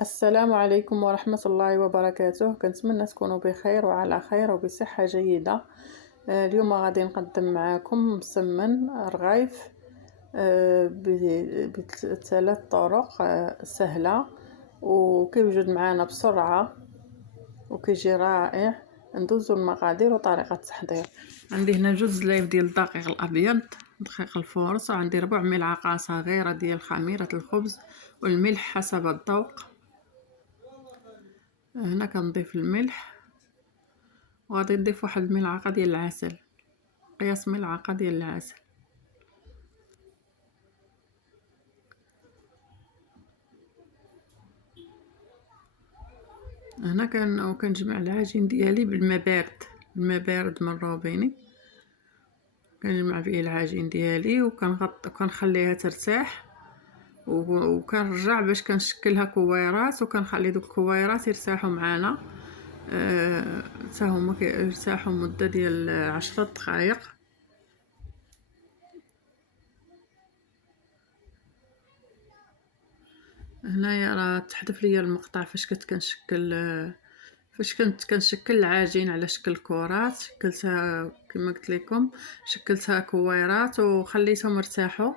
السلام عليكم ورحمة الله وبركاته. كنتمنى تكونوا بخير وعلى خير وبصحة جيدة. اليوم غادي نقدم معاكم مسمن رغايف بثلاث طرق سهلة، وكيوجد معنا بسرعة وكيجي رائع. ندوزو المقادير وطريقة التحضير. عندي هنا جوج لايف ديال الدقيق الابيض، دقيق الفورص، وعندي 4 ملعقة صغيرة ديال خميرة الخبز، والملح حسب الذوق. هنا كنضيف الملح، وغادي نضيف واحد الملعقه ديال العسل، قياس ملعقه ديال العسل. هنا كنجمع العجين ديالي بالماء بارد من الروبيني. كنجمع فيه العجين ديالي وكنخليها ترتاح، وكنرجع باش كنشكلها كويرات، وكنخلي دوك الكويرات يرتاحوا معنا حتى هما كيرتاحوا مده ديال 10 دقائق. هنايا راه تحذف ليا المقطع فاش كنت كنشكل العجين على شكل كرات. شكلتها كما قلت لكم، شكلتها كويرات وخليتهم ارتاحوا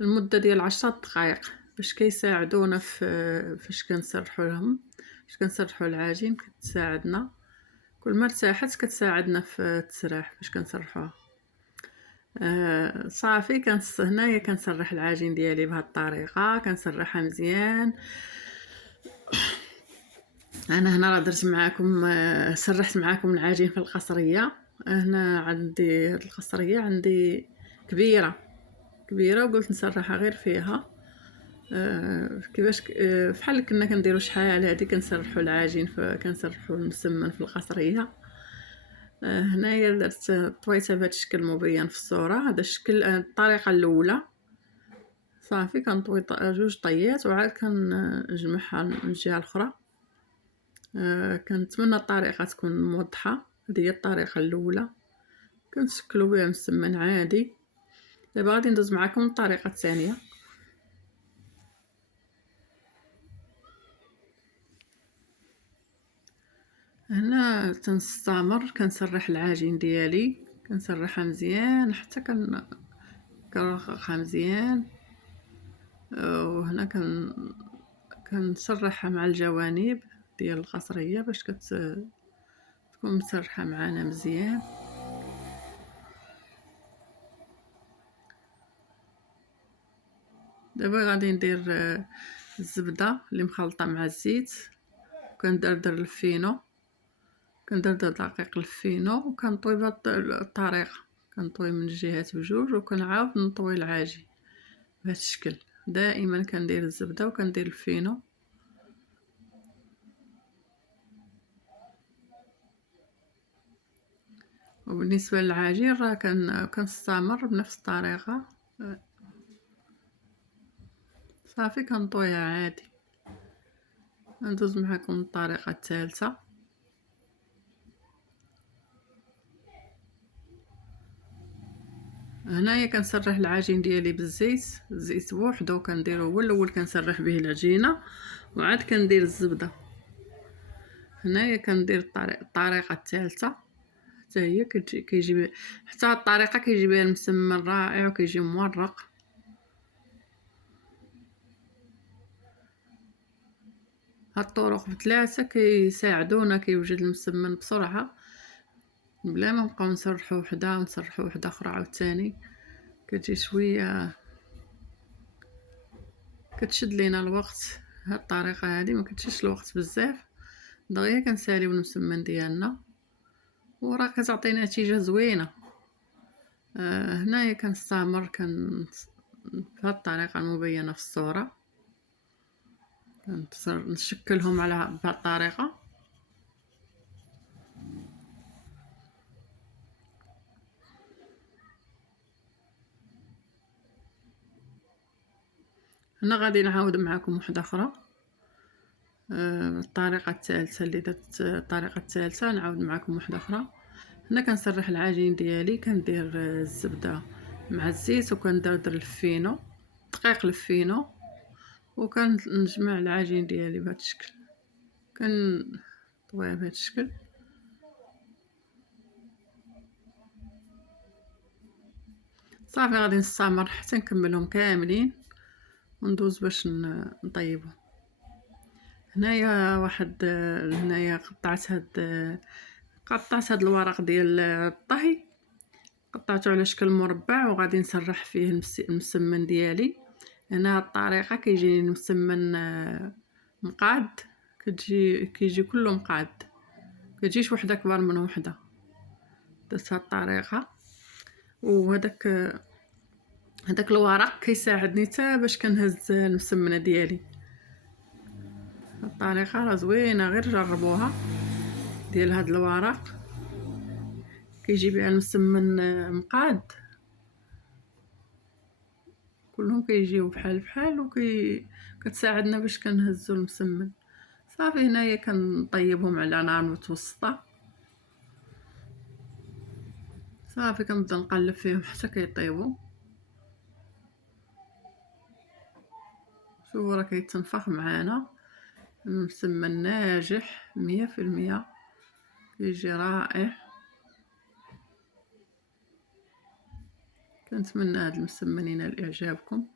لمده ديال 10 دقائق باش كيساعدونا فاش كنسرحوا لهم، فاش كنسرحوا العجين كتساعدنا. كل ما ارتاحت كتساعدنا في التسراح فاش كنسرحوها. صافي هنايا كنسرح العجين ديالي بهذه الطريقه، كنسرحها مزيان. انا هنا راه درت معاكم سرحت معاكم العجين في القصريه. هنا عندي القصريه عندي كبيره وقلت نسرحها غير فيها. كيفاش فحال كنا كنديروا شحال هادي كنسرحوا العجين كنسرحوا المسمن في القصريه. هنايا درت طويتها بهذا الشكل مبين في الصوره. هذا الشكل الطريقه الاولى. صافي كنطوي جوج طيات وعاد كنجمعها من الجهه الاخرى. كنتمنى الطريقه تكون موضحه. هذه هي الطريقه الاولى، كنشكلوا بها مسمن عادي. دابا غادي ندوز معكم الطريقه الثانيه. هنا تنستمر كنسرح العجين ديالي، كنسرحها مزيان حتى كنرققها مزيان. وهنا كنسرحها مع الجوانب ديال القصريه باش تكون مسرحه معنا مزيان. دابا غادي ندير الزبده اللي مخلطه مع الزيت، وكندردر الفينو، كندردر دقيق الفينو، وكنطوي بهاد الطريقه. كنطوي من الجهات بجوج وكنعاود نطوي العجين بهذا الشكل. دائما كندير الزبده وكندير الفينو. وبالنسبه للعجين راه كنستمر بنفس الطريقه. صافي كنطويها عادي. ندوز معكم الطريقه الثالثه. هنايا كنسرح العجين ديالي بالزيت، الزيت بوحدو كنديرو هو الاول، كنسرح به العجينه وعاد كندير الزبده. هنايا كندير الطريقه الثالثه حتى هي كيجي حتى الطريقه كيجي بها المسمن رائع وكيجي مورق. هاد الطرق بثلاثه كيساعدونا كيوجد المسمن بسرعه، بلا ما نبقاو نسرحوا وحده ونسرحوا وحده اخرى عاوتاني. كتجي شويه كتشد لينا الوقت. هاد الطريقه هذه ما كتشدش الوقت بزاف، دغيا كنساليو المسمن ديالنا وراه كتعطي نتيجه زوينه. هنايا كنستمر بهاد الطريقه المبينه في الصوره. نشكلهم على بهاد الطريقه. هنا غادي نعاود معكم وحده اخرى. الطريقه الثالثه اللي درت الطريقه الثالثه نعاود معكم وحده اخرى. هنا كنسرح العجين ديالي، كندير الزبده مع الزيت وكندردر الفينو، دقيق الفينو، وكنجمع العجين ديالي بهذا الشكل، كنطويه بهذا الشكل. صافي غادي نستمر حتى نكملهم كاملين وندوز باش نطيبهم. هنايا هنايا قطعت هاد الورق ديال الطهي، قطعته على شكل مربع وغادي نسرح فيه المسمن ديالي. هنا الطريقه كيجيني المسمن مقاد، كيجي كله مقاد، كتجيش وحده كبر من وحده. درت هاد الطريقه، وهداك الورق كيساعدني حتى باش كنهز المسمنه ديالي. الطريقه راه زوينه، غير جربوها، ديال هاد الورق كيجي بها المسمن مقاد، كلهم كيجيو بحال كتساعدنا باش كنهزو المسمن. صافي هنايا كنطيبهم على نار متوسطه، صافي كنبدا نقلب فيهم حتى كيطيبوا. شوفوا راه كيتنفخ معانا المسمن، ناجح 100%، كيجي رائع. كنتمنى هاد المسمن ينال اعجابكم،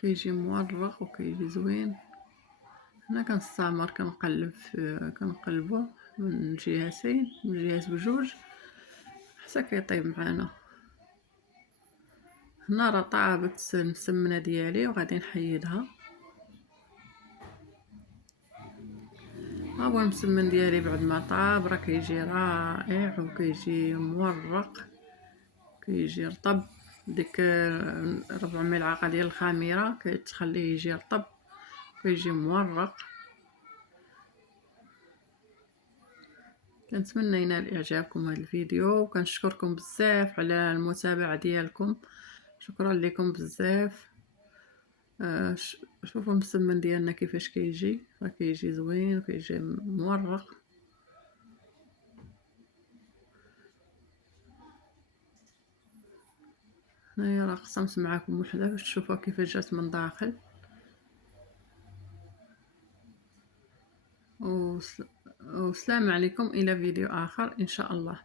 كيجي مورق وكيجي زوين. هنا كنستمر كنقلبو من الجهتين، من جهات بجوج حتى كيطيب معانا. هنا راه طابت المسمنه ديالي وغادي نحيدها. ها هو المسمن ديالي بعد ما طاب، راه كيجي رائع وكيجي مورق، كيجي رطب. ديك ربع ملعقه ديال الخميره كتخليه يجي رطب، كيجي مورق. كنتمنى ينال اعجابكم هذا الفيديو، وكنشكركم بزاف على المتابعه ديالكم. شكرا لكم بزاف. شوفوا المسمن ديالنا كيفاش كيجي، راه كيجي زوين وكيجي مورق. هنايا راه قسمت معكم وحده باش تشوفوا كيفاش جات من داخل. وسلام عليكم، الى فيديو اخر ان شاء الله.